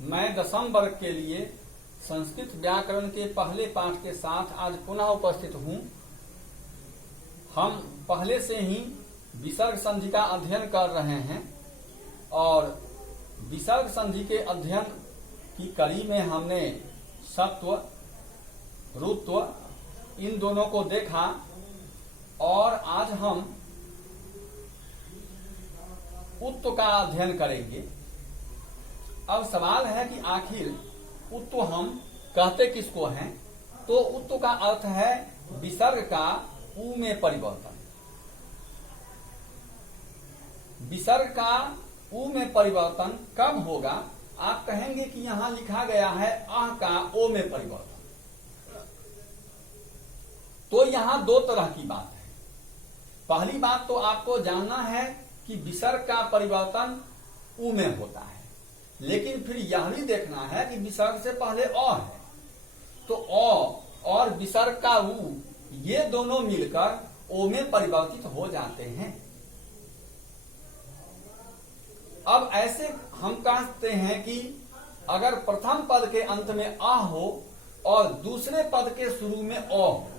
मैं 10वीं वर्ग के लिए संस्कृत व्याकरण के पहले पाठ के साथ आज पुनः उपस्थित हूँ। हम पहले से ही विसर्ग संधि का अध्ययन कर रहे हैं और विसर्ग संधि के अध्ययन की कड़ी में हमने सत्व, रुत्व इन दोनों को देखा और आज हम उत्व का अध्ययन करेंगे। अब सवाल है कि आखिर उत्व हम कहते किसको हैं? तो उत्व का अर्थ है विसर्ग का उ में परिवर्तन। विसर्ग का उ में परिवर्तन कब होगा? आप कहेंगे कि यहां लिखा गया है अह का ओ में परिवर्तन। तो यहां दो तरह की बात है। पहली बात तो आपको जानना है कि विसर्ग का परिवर्तन उ में होता है, लेकिन फिर यह भी देखना है कि विसर्ग से पहले अ है, तो अ और विसर्ग का उ ये दोनों मिलकर ओ में परिवर्तित हो जाते हैं। अब ऐसे हम कहते हैं कि अगर प्रथम पद के अंत में अ हो और दूसरे पद के शुरू में अ हो,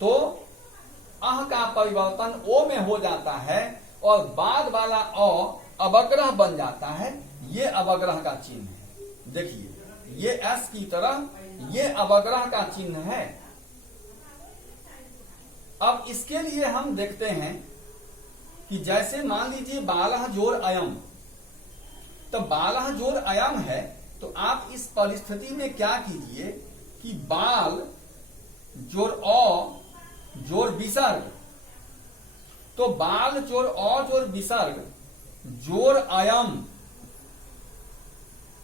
तो अह का परिवर्तन ओ में हो जाता है और बाद वाला अ अवग्रह बन जाता है। ये अवग्रह का चिन्ह है। देखिए, ये एस की तरह ये अवग्रह का चिन्ह है। अब इसके लिए हम देखते हैं कि जैसे मान लीजिए बालह जोर अयम, तो बालह जोर अयम है, तो आप इस परिस्थिति में क्या कीजिए कि बाल जोर अ जोर विसर्ग, तो बाल जोर अ जोर विसर्ग जोर अयम।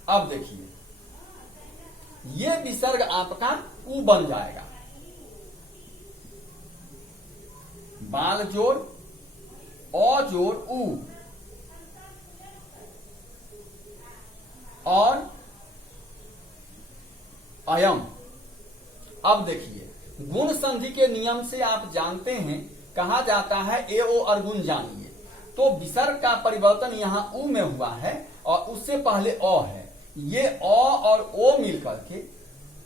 अब देखिए, ये विसर्ग आपका उ बन जाएगा। बाल जोर अ जोर उ और अयम। अब देखिए, गुण संधि के नियम से आप जानते हैं, कहा जाता है ए ओ अर्गुण जानिए। तो विसर्ग का परिवर्तन यहाँ उ में हुआ है और उससे पहले अ है। ये अ और ओ मिलकर के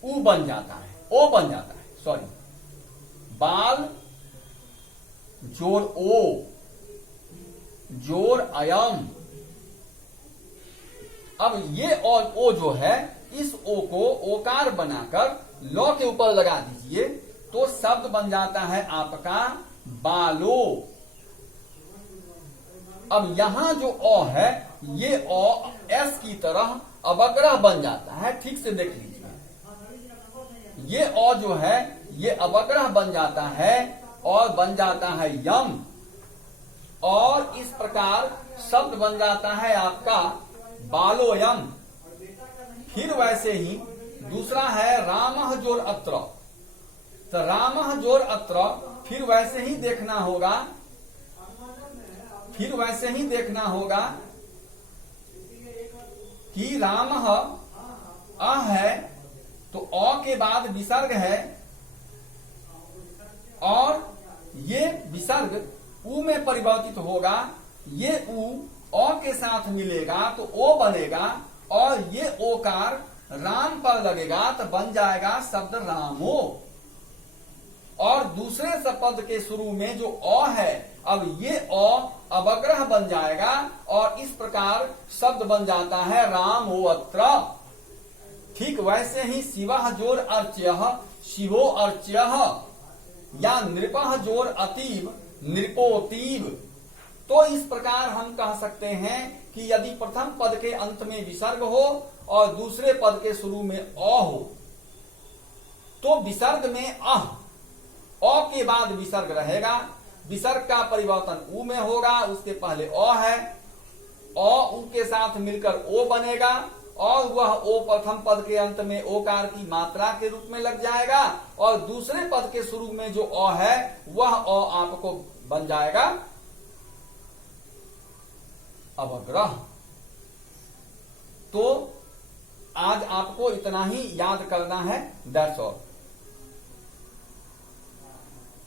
उ बन जाता है, ओ बन जाता है, सॉरी, बाल जोर ओ जोर अयम। अब ये और ओ जो है, इस ओ को ओकार बनाकर लौ के ऊपर लगा दीजिए, तो शब्द बन जाता है आपका बालो। अब यहां जो अ है, ये अ एस की तरह अवग्रह बन जाता है। ठीक से देख लीजिए, ये अ जो है ये अवग्रह बन जाता है और बन जाता है यम, और इस प्रकार शब्द बन जाता है आपका बालोयम। फिर वैसे ही दूसरा है रामः जोर अत्र, तो रामः जोर अत्र फिर वैसे ही देखना होगा, फिर वैसे ही देखना होगा कि रामः अ है, तो अ के बाद विसर्ग है और ये विसर्ग उ में परिवर्तित होगा। ये उ अ के साथ मिलेगा तो ओ बनेगा और ये ओकार राम पर लगेगा तो बन जाएगा शब्द रामो। और दूसरे पद के शुरू में जो अ है, अब ये अ अवग्रह बन जाएगा और इस प्रकार शब्द बन जाता है रामो अत्र। ठीक वैसे ही शिवः जोर अर्च्यः शिवो अर्च्यः, या नृपः जोर अतीव नृपोतीव। तो इस प्रकार हम कह सकते हैं कि यदि प्रथम पद के अंत में विसर्ग हो और दूसरे पद के शुरू में अ हो, तो विसर्ग में अ के बाद विसर्ग रहेगा। विसर्ग का परिवर्तन उ में होगा, उसके पहले अ है, अ उ के साथ मिलकर ओ बनेगा और वह ओ प्रथम पद के अंत में ओकार की मात्रा के रूप में लग जाएगा और दूसरे पद के शुरू में जो अ है वह अ आपको बन जाएगा अवग्रह। तो आज आपको इतना ही याद करना है। That's all.